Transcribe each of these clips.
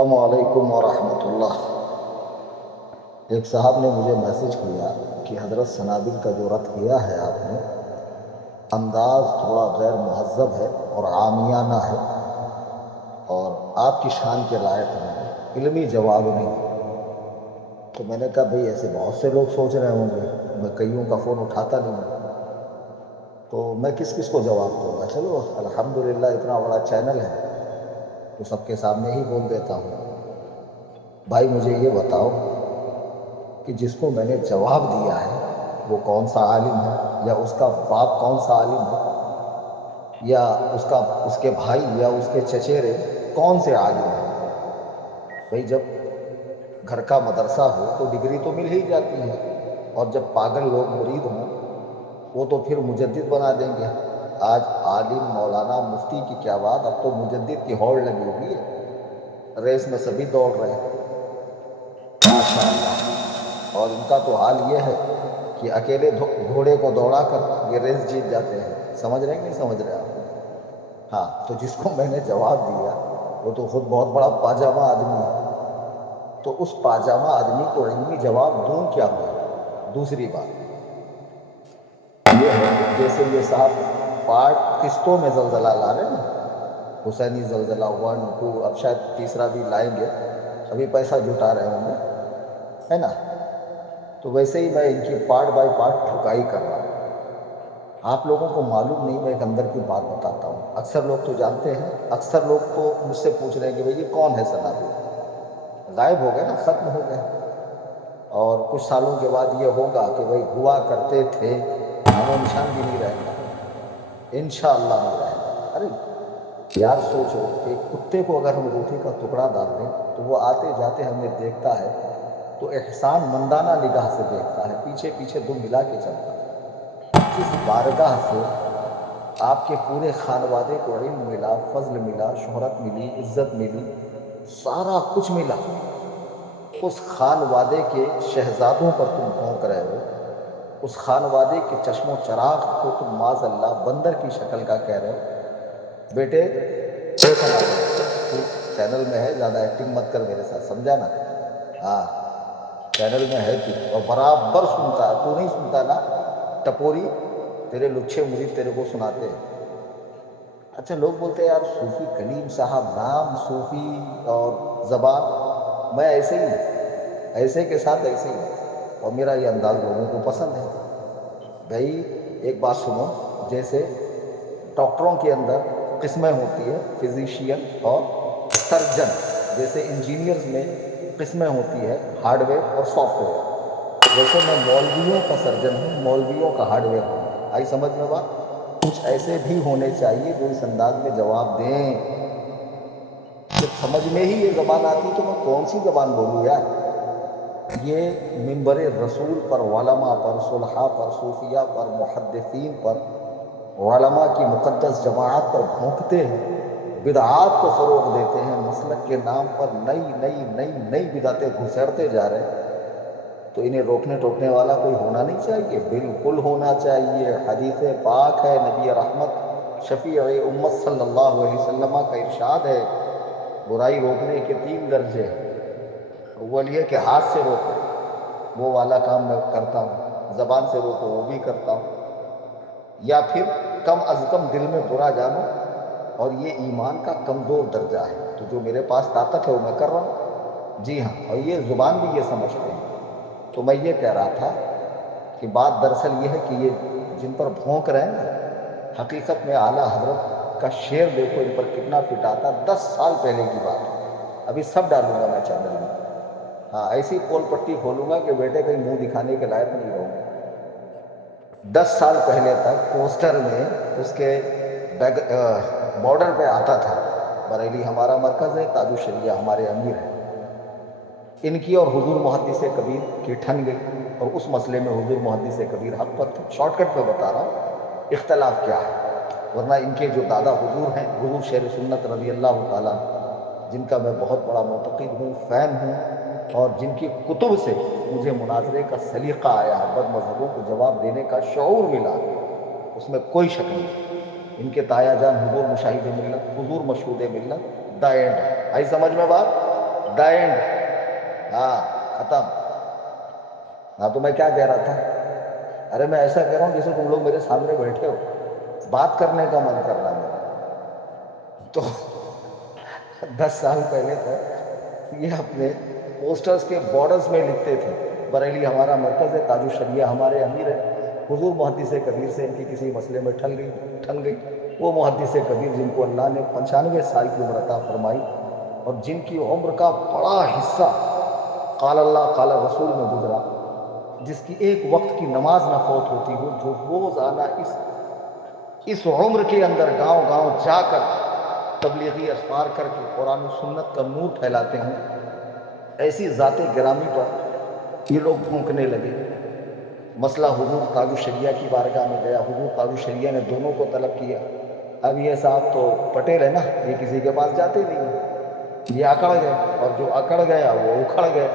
السلام علیکم ورحمۃ اللہ۔ ایک صاحب نے مجھے میسج کیا کہ حضرت سنابل کا جو رد کیا ہے آپ نے، انداز تھوڑا غیر مہذب ہے اور عامیانہ ہے اور آپ کی شان کے لائق نہیں ہے، علمی جواب نہیں ہے۔ تو میں نے کہا بھئی ایسے بہت سے لوگ سوچ رہے ہوں گے، میں کئیوں کا فون اٹھاتا نہیں ہوں، تو میں کس کس کو جواب دوں گا؟ چلو الحمدللہ اتنا بڑا چینل ہے تو سب کے سامنے ہی بول دیتا ہوں۔ بھائی مجھے یہ بتاؤ کہ جس کو میں نے جواب دیا ہے وہ کون سا عالم ہے، یا اس کا باپ کون سا عالم ہے، یا اس کے بھائی یا اس کے چچیرے کون سے عالم ہیں؟ بھئی جب گھر کا مدرسہ ہو تو ڈگری تو مل ہی جاتی ہے، اور جب پاگل لوگ مرید ہوں وہ تو پھر مجدد بنا دیں گے۔ آج عالم مولانا مفتی کی کیا بات، اب تو مجدد کی ہوڑ لگی ہوئی ہے، ریس میں سبھی دوڑ رہے ہیں ماشاء اللہ۔ اور ان کا تو حال یہ ہے کہ اکیلے گھوڑے کو دوڑا کر یہ ریس جیت جاتے ہیں۔ سمجھ رہے ہیں کہ نہیں سمجھ رہے آپ لوگ؟ ہاں، تو جس کو میں نے جواب دیا وہ تو خود بہت بڑا پاجامہ آدمی ہے، تو اس پاجامہ آدمی کو علمی جواب دوں کیا میں؟ دوسری بات یہ ہے کہ جیسے یہ صاحب پارٹ قسطوں میں زلزلہ لا رہے ہیں نا، حسینی زلزلہ 1 2، اب شاید تیسرا بھی لائیں گے، ابھی پیسہ جٹا رہے ہوں گے، ہے نا؟ تو ویسے ہی میں ان کی پارٹ بائی پارٹ ٹھکائی کر رہا ہوں۔ آپ لوگوں کو معلوم نہیں، میں ایک اندر کی بات بتاتا ہوں، اکثر لوگ تو جانتے ہیں، اکثر لوگ تو مجھ سے پوچھ رہے ہیں کہ بھئی یہ کون ہے سنابل؟ غائب ہو گئے نا، ختم ہو گئے، اور کچھ سالوں کے بعد یہ ہوگا کہ بھئی ہوا کرتے تھے، نام و نشان بھی نہیں رہے گا، انشاءاللہ نہیں رہے گا۔ ارے یار سوچو کہ ایک کتے کو اگر ہم روٹی کا ٹکڑا ڈال دیں تو وہ آتے جاتے ہمیں دیکھتا ہے تو احسان مندانہ نگاہ سے دیکھتا ہے، پیچھے پیچھے دم ہلا کے چلتا ہے۔ جس بارگاہ سے آپ کے پورے خانوادے کو علم ملا، فضل ملا، شہرت ملی، عزت ملی، سارا کچھ ملا، اس خانوادے کے شہزادوں پر تم بھونک رہے ہو، اس خانوادے کے چشم و چراغ کو تم معاذ اللہ بندر کی شکل کا کہہ رہے ہو۔ بیٹے اے سنابل، تو چینل میں ہے، زیادہ ایکٹنگ مت کر میرے ساتھ، سمجھا نا؟ ہاں چینل میں ہے تو، اور برابر سنتا ہے، تو نہیں سنتا نا ٹپوری، تیرے لچھے مرید تیرے کو سناتے ہیں۔ اچھا لوگ بولتے ہیں یار صوفی کلیم صاحب، نام صوفی اور زبان، میں ایسے ہی ہوں، ایسے کے ساتھ ایسے ہی ہوں، اور میرا یہ انداز لوگوں کو پسند ہے۔ بھائی ایک بات سنو، جیسے ڈاکٹروں کے اندر قسمیں ہوتی ہے، فزیشین اور سرجن، جیسے انجینئرز میں قسمیں ہوتی ہے، ہارڈ ویئر اور سافٹ ویئر، ویسے میں مولویوں کا سرجن ہوں، مولویوں کا ہارڈ ویئر ہوں میں۔ آئی سمجھ میں بات؟ کچھ ایسے بھی ہونے چاہیے جو اس انداز میں جواب دیں۔ جب سمجھ میں ہی یہ زبان آتی تو میں کون سی زبان بولوں یار؟ یہ منبر رسول پر، علماء پر، صلحاء پر، صوفیاء پر، محدثین پر، علماء کی مقدس جماعت پر بھونکتے ہیں، بدعات کو فروغ دیتے ہیں، مسلک کے نام پر نئی نئی نئی نئی بدعتیں گھسیڑتے جا رہے ہیں، تو انہیں روکنے ٹوکنے والا کوئی ہونا نہیں چاہیے؟ بالکل ہونا چاہیے۔ حدیث پاک ہے، نبی رحمت شفیع امت صلی اللہ علیہ وسلم کا ارشاد ہے، برائی روکنے کے 3 درجے ہیں۔ اول یہ کہ ہاتھ سے روکو، وہ والا کام میں کرتا ہوں، زبان سے روکو، وہ بھی کرتا ہوں، یا پھر کم از کم دل میں برا جانو، اور یہ ایمان کا کمزور درجہ ہے، تو جو میرے پاس طاقت ہے وہ میں کر رہا ہوں۔ جی ہاں، اور یہ زبان بھی یہ سمجھتے ہیں۔ تو میں یہ کہہ رہا تھا کہ بات دراصل یہ ہے کہ یہ جن پر بھونک رہے ہیں نا، حقیقت میں اعلیٰ حضرت کا شعر دیکھو ان پر کتنا فٹ آتا، 10 سال پہلے کی بات ہے، ابھی سب ڈالوں گا میں چینل میں۔ ہاں ایسی پول پٹی کھولوں گا کہ بیٹے کہیں منہ دکھانے کے لائق نہیں رہو گے۔ 10 سال پہلے تک پوسٹر میں اس کے بارڈر پہ آتا تھا، بریلی ہمارا مرکز ہے، تاج الشریعہ ہمارے امیر ہیں، ان کی اور حضور محدث کبیر کی ٹھن گئی، اور اس مسئلے میں حضور محدث کبیر حق پر تھے۔ شارٹ کٹ میں بتا رہا ہوں اختلاف کیا ہے، ورنہ ان کے جو دادا حضور ہیں، حضور شیر سنت رضی اللہ تعالیٰ عنہ، جن کا میں بہت بڑا معتقد ہوں، فین ہوں، اور جن کی کتب سے مجھے مناظرے کا سلیقہ آیا ہے، بد مذہبوں کو جواب دینے کا شعور ملا ہے، اس میں کوئی شک نہیں ہے۔ ان کے تایا جان حضور مشاہد ملت، حضور مشہود ملت، دا اینڈ ہے۔ آئی سمجھ میں بات؟ دا اینڈ. ہاں ختم. ہاں تو میں کیا کہہ رہا تھا؟ ارے میں ایسا کہہ رہا ہوں جیسے تم لوگ میرے سامنے بیٹھے ہو، بات کرنے کا من کر رہا ہے میرا. تو 10 سال پہلے تک یہ اپنے پوسٹرز کے بارڈرز میں لکھتے تھے بریلی ہمارا مرکز ہے، تاج الشریعہ ہمارے امیر ہے. حضور محدث کبیر سے ان کی کسی مسئلے میں ٹھن گئی. وہ محدث کبیر جن کو اللہ نے 95 سال کی عمر عطا فرمائی اور جن کی عمر کا بڑا حصہ قال اللہ قال رسول میں گزرا، جس کی ایک وقت کی نماز نہ فوت ہوتی ہو، جو روزانہ اس عمر کے اندر گاؤں گاؤں جا کر تبلیغی اسفار کر کے قرآن و سنت کا نور پھیلاتے ہوں، ایسی ذات گرامی پر یہ لوگ بھونکنے لگے. مسئلہ حضور تاج الشریعہ کی بارگاہ میں گیا. حضور تاج الشریعہ نے دونوں کو طلب کیا. اب یہ صاحب تو پٹیل ہے نا، یہ کسی کے پاس جاتے نہیں ہیں. یہ اکڑ گئے، اور جو اکڑ گیا وہ اکھڑ گیا.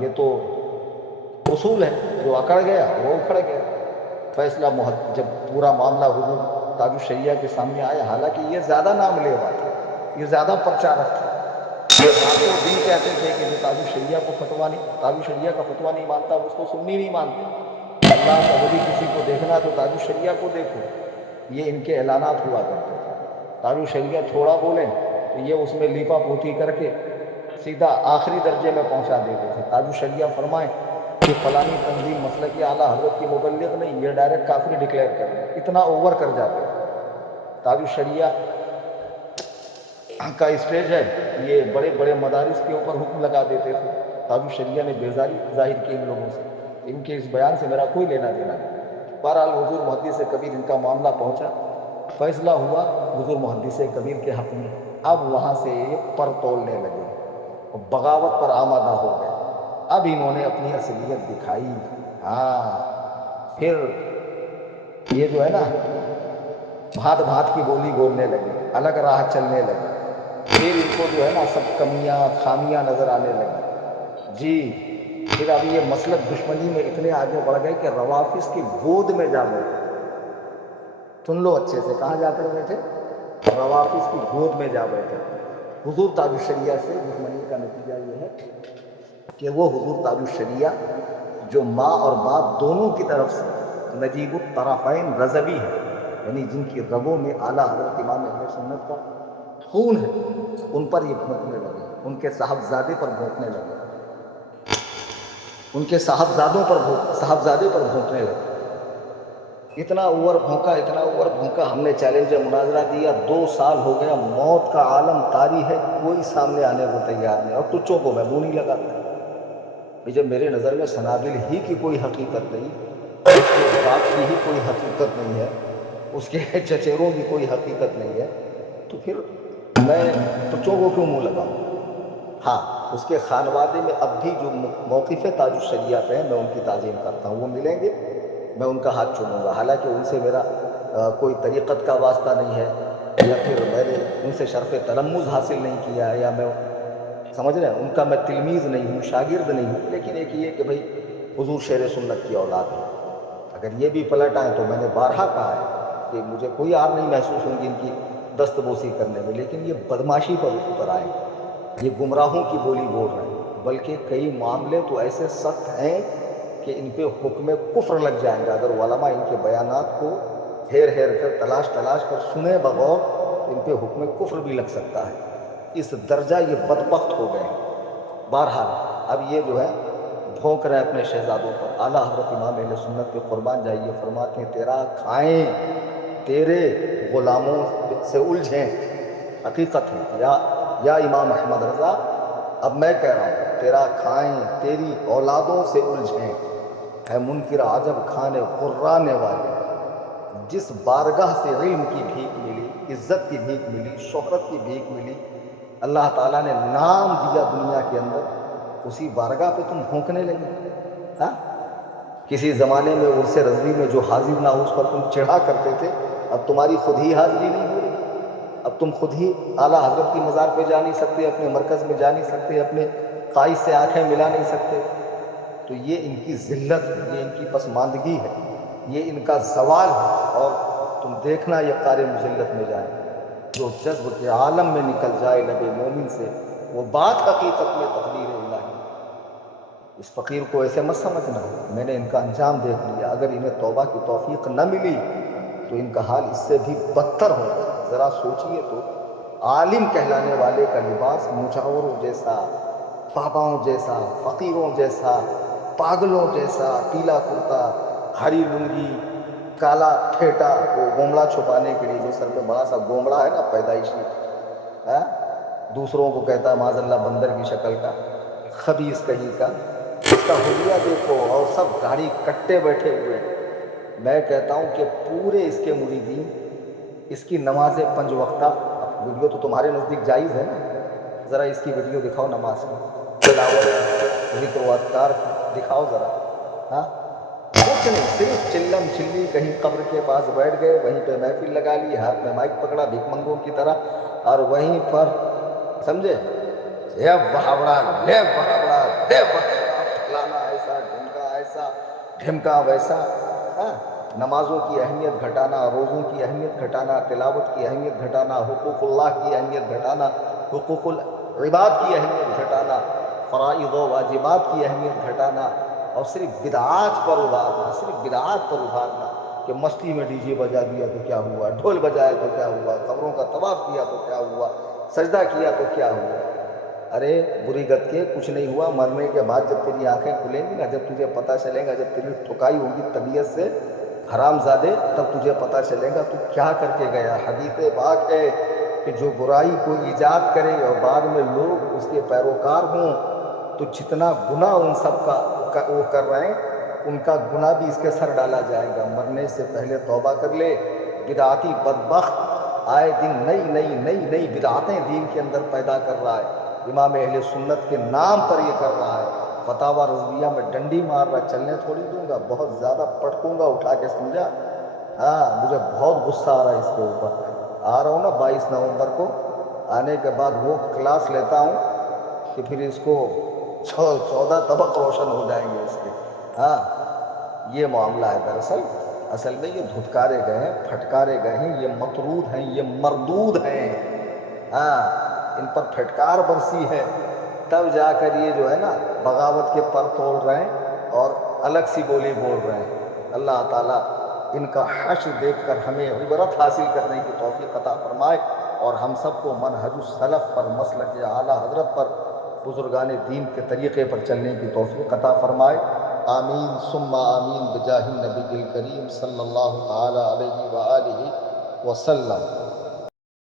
یہ تو اصول ہے، جو اکڑ گیا وہ اکھڑ گیا. فیصلہ جب پورا معاملہ حضور تاج الشریعہ کے سامنے آیا، حالانکہ یہ زیادہ نام لیوا تھا، یہ زیادہ پرچارک تھا. یہ راتوں دن کہتے تھے کہ جو تاج الشریعہ تاج الشریعہ کا فتویٰ نہیں مانتا ہم اس کو سنی نہیں مانتے. اللہ کا ولی کسی کو دیکھنا تو تاج الشریعہ کو دیکھو. یہ ان کے اعلانات ہوا کرتے تھے. تاج الشریعہ تھوڑا بولیں تو یہ اس میں لیپا پوتی کر کے سیدھا آخری درجے میں پہنچا دیتے تھے. تاج الشریعہ فرمائیں کہ فلانی تنظیم مسلک اعلیٰ حضرت کی مبلغ نہیں، یہ ڈائریکٹ کافر ڈکلیئر کر دیں. اتنا اوور کر جاتے تھے. تاج الشریعہ کا اسٹیج ہے، یہ بڑے بڑے مدارس کے اوپر حکم لگا دیتے تھے. تاج الشریعہ نے بیزاری ظاہر کی ان لوگوں سے. ان کے اس بیان سے میرا کوئی لینا دینا نہیں. بہرحال حضور محدث کبیر ان کا معاملہ پہنچا، فیصلہ ہوا حضور محدث کبیر کے حق میں. اب وہاں سے یہ پر تولنے لگے اور بغاوت پر آمادہ ہو گئے. اب انہوں نے اپنی اصلیت دکھائی. ہاں پھر یہ جو ہے نا بھانت بھانت کی بولی بولنے لگے، الگ راہ چلنے لگے. پھر ان کو جو ہے نا سب کمیاں خامیاں نظر آنے لگی. جی پھر اب یہ مسلک دشمنی میں اتنے آگے بڑھ گئے کہ روافظ کی گود میں جا بیٹھے. سن لو اچھے سے، کہاں جا کر بیٹھے؟ روافظ کی گود میں جا بیٹھے. حضور تاج الشریعہ سے دشمنی کا نتیجہ یہ ہے کہ وہ حضور تاج الشریعہ جو ماں اور باپ دونوں کی طرف سے نجیب الطرفین رضوی ہے، یعنی جن کی رگوں میں اعلیٰ حضرت امام اہل سنت کا خون ہے، ان پر یہ بھونکنے لگے. ان کے صاحبزادے پر بھونکنے لگے. ان کے صاحبزادے پر بھونکنے لگے. اتنا اوور بھونکا، اتنا اوور بھونکا. ہم نے چیلنج مناظرہ دیا. 2 سال ہو گیا، موت کا عالم طاری ہے، کوئی سامنے آنے کو تیار نہیں. اور ٹچوں کو میں منہ نہیں لگاتا. جب میرے نظر میں سنابل ہی کی کوئی حقیقت نہیں، اس کے باپ کی ہی کوئی حقیقت نہیں ہے، اس کے چچیروں کی کوئی حقیقت نہیں ہے، تو پھر میں ٹچوں کو کیوں منہ لگاؤں؟ ہاں اس کے خانوادے میں اب بھی جو موقف تاج الشریعہ پہ ہے، میں ان کی تعظیم کرتا ہوں. وہ ملیں گے، میں ان کا ہاتھ چوموں گا. حالانکہ ان سے میرا کوئی طریقت کا واسطہ نہیں ہے، یا پھر میں نے ان سے شرف تلمذ حاصل نہیں کیا ہے، یا میں سمجھ رہے ہیں ان کا میں تلمیذ نہیں ہوں، شاگرد نہیں ہوں. لیکن ایک یہ کہ بھائی حضور شیر سنت کی اولاد ہیں. اگر یہ بھی پلٹ آئیں تو میں نے بارہا کہا ہے کہ مجھے کوئی آر نہیں محسوس ہوگی ان کی دست بوسی کرنے میں، لیکن یہ بدماشی پر اتر آئے ہیں، یہ گمراہوں کی بولی بول رہے ہیں. بلکہ کئی معاملے تو ایسے سخت ہیں کہ ان پہ حکم کفر لگ جائیں گا. اگر علماء ان کے بیانات کو ہیر ہیر کر تلاش کر سنے بغور تو ان پہ حکم کفر بھی لگ سکتا ہے. اس درجہ یہ بدبخت ہو گئے ہیں. بہرحال اب یہ جو ہے بھونک رہے ہیں اپنے شہزادوں پر. اعلیٰ حضرت امام اہل سنت پہ قربان جائیے فرماتے ہیں تیرا کھائیں تیرے غلاموں سے الجھیں. حقیقت ہے. یا امام احمد رضا، اب میں کہہ رہا ہوں تیرا کھائیں تیری اولادوں سے الجھیں. ہے منکر عجب کھانے غرانے والے. جس بارگاہ سے علم کی بھیک ملی، عزت کی بھیک ملی، شہرت کی بھیک ملی، اللہ تعالیٰ نے نام دیا دنیا کے اندر، اسی بارگاہ پہ تم بھونکنے لگے. ہاں کسی زمانے میں عرس رضوی میں جو حاضر نہ ہو اس پر تم چڑھا کرتے تھے، اب تمہاری خود ہی حاضری نہیں ہو رہی. اب تم خود ہی اعلیٰ حضرت کی مزار پہ جا نہیں سکتے، اپنے مرکز میں جا نہیں سکتے، اپنے قائد سے آنکھیں ملا نہیں سکتے. تو یہ ان کی ذلت ہے، یہ ان کی پسماندگی ہے، یہ ان کا زوال ہے. اور تم دیکھنا یہ قار مذلت میں جائیں. جو جذب کے عالم میں نکل جائے لب مومن سے، وہ بات حقیقت میں تقدیر الہی ہے۔ اس فقیر کو ایسے مت سمجھنا، میں نے ان کا انجام دیکھ لیا، اگر انہیں توبہ کی توفیق نہ ملی تو ان کا حال اس سے بھی بدتر ہوگا۔ ذرا سوچئے تو، عالم کہلانے والے کا لباس مجاوروں جیسا، باباؤں جیسا، فقیروں جیسا، پاگلوں جیسا، پیلا کرتا، ہری لنگی، کالا پھیٹا، وہ گومڑا چھپانے کے لیے جو سر پہ بڑا سا گومڑا ہے نا پیدائشی، ہاں، دوسروں کو کہتا ہے معاذ اللہ بندر کی شکل کا، خبیث کہیں کا، اس کا حلیہ دیکھو، اور سب داڑھی کٹے بیٹھے ہوئے ہیں۔ میں کہتا ہوں کہ پورے اس کے مریدین اس کی نماز پنج وقتہ، اب ویڈیو تو تمہارے نزدیک جائز ہے نا، ذرا اس کی ویڈیو دکھاؤ، نماز کی، تلاوت کی، ذکر و اذکار کی، دکھاؤ ذرا، ہاں، کچھ نہیں، صرف چلم چلی کہیں قبر کے پاس بیٹھ گئے، وہیں پہ محفل لگا لی، ہاتھ میں مائک پکڑا بھیک منگوں کی طرح، اور وہیں پر سمجھے، یہ بہاوڑا لے بہاوڑا دے بہاوڑا، پھلانا ایسا، ڈھمکا ایسا، ڈھمکا ویسا، ہاں، نمازوں کی اہمیت گھٹانا، روزوں کی اہمیت گھٹانا، تلاوت کی اہمیت گھٹانا، حقوق اللہ کی اہمیت گھٹانا، حقوق العباد کی اہمیت گھٹانا، فرائض و واجبات کی اہمیت گھٹانا، اور صرف بدعات پر ابھارنا، صرف بدعات پر ابھارنا، کہ مستی میں ڈی جے بجا دیا تو کیا ہوا، ڈھول بجایا تو کیا ہوا، قبروں کا طواف کیا تو کیا ہوا، سجدہ کیا تو کیا ہوا۔ ارے بری گت کے، کچھ نہیں ہوا، مرنے کے بعد جب تیری آنکھیں کھلیں گی نا، جب تجھے پتا چلے گا، جب تیری ٹھکائی ہوگی طبیعت سے حرام زادے، تب تجھے پتا چلے گا تو کیا کر کے گیا۔ حدیث پاک ہے کہ جو برائی کو ایجاد کرے اور بعد میں لوگ اس کے پیروکار ہوں، تو جتنا گناہ ان سب کا وہ کر رہے ہیں، ان کا گناہ بھی اس کے سر ڈالا جائے گا۔ مرنے سے پہلے توبہ کر لے، بدعاتی بدبخت آئے دن نئی نئی نئی نئی بدعاتیں دین کے اندر پیدا کر رہا ہے، امام اہل سنت کے نام پر یہ کر رہا ہے، فتاوی رضویہ میں ڈنڈی مار رہا ہے، چلنے تھوڑی دوں گا، بہت زیادہ پٹکوں گا اٹھا کے، سمجھا؟ ہاں، مجھے بہت غصہ آ رہا ہے اس کے اوپر۔ آ رہا ہوں نا 22 نومبر کو، آنے کے بعد وہ کلاس لیتا ہوں کہ پھر اس کو 14 طبق روشن ہو جائیں گے اس کے۔ ہاں، یہ معاملہ ہے دراصل، اصل میں یہ دھتکارے گئے ہیں، پھٹکارے گئے ہیں، یہ مطرود ہیں، یہ مردود ہیں، ہاں، ان پر پھٹکار برسی ہے، تب جا کر یہ جو ہے نا بغاوت کے پر توڑ رہے ہیں اور الگ سی بولی بول رہے ہیں۔ اللہ تعالیٰ ان کا حشر دیکھ کر ہمیں عبرت حاصل کرنے کی توفیق عطا فرمائے، اور ہم سب کو منہج السلف پر، مسلک اعلیٰ حضرت پر، بزرگان دین کے طریقے پر چلنے کی توفیق عطا فرمائے۔ آمین ثم آمین بجاہ النبی الکریم صلی اللہ تعالی علیہ وآلہ وسلم۔